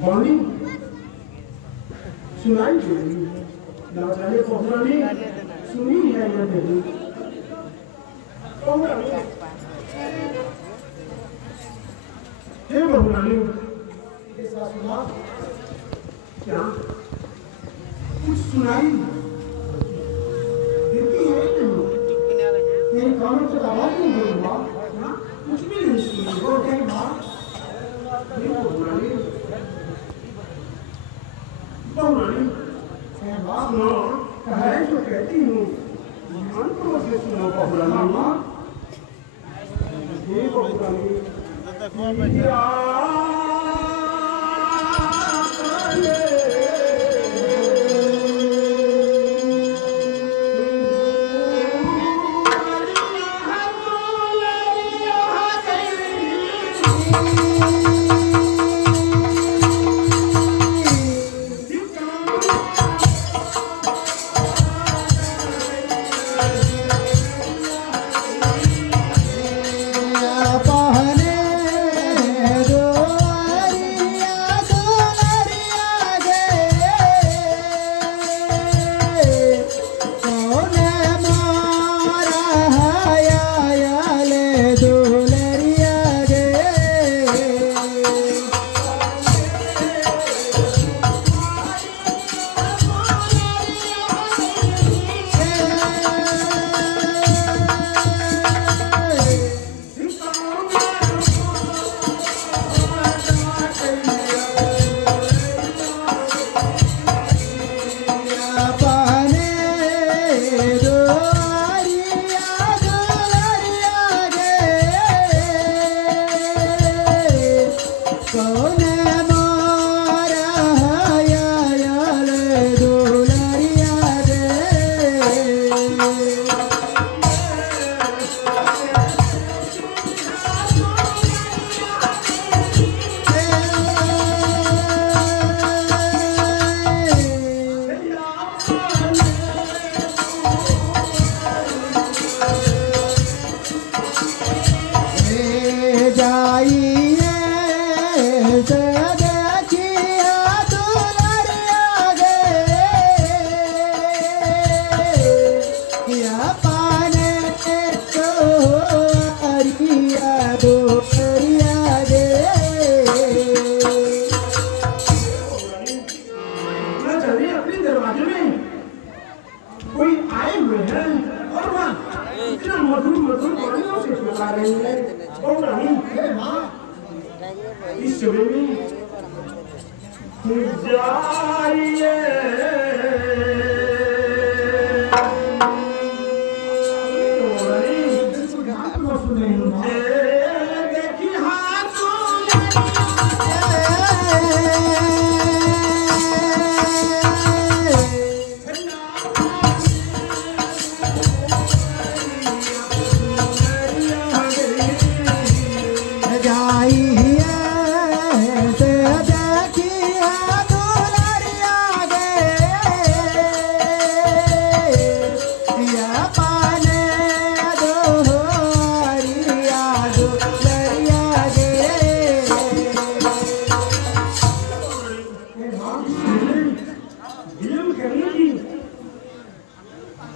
वाणी सुनाई देगी, ना जाने पहुंचाने सुनी है या नहीं। हे बहुरानी, ऐसा सुना क्या कुछ सुनाई देती है नहीं? मेरे कानों से आवाज नहीं हुई माँ, कुछ भी नहीं सुनी हो क्या माँ? हे बहुरानी, बहुरानी सुनो, कहे जो कहती हूँ मन को से सुनो बहुरानी माँ। हे बहुरानी पहने दो कोई आए हुए हैं और वहाँ इतना मधुर मधुर गानों से पुकार रही है और नहीं है माँ इस समय में जाइए देखी हाथ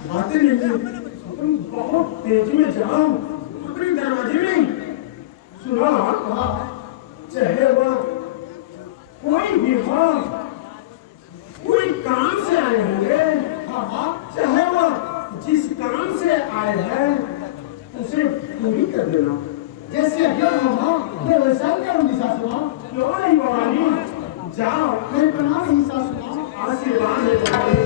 बातें नहीं तुम बहुत तेज में जाओ अपने दरवाजे में सुना चाहे वह कोई भी हो कोई काम से आए होंगे चाहे वह जिस काम से आए हैं उसे पूरी कर देना जैसे क्यों हो मैं वैसा ही करूंगी सासू माँ क्यों नहीं भवानी जाओ मैं बना रही सासू माँ आशीर्वाद ले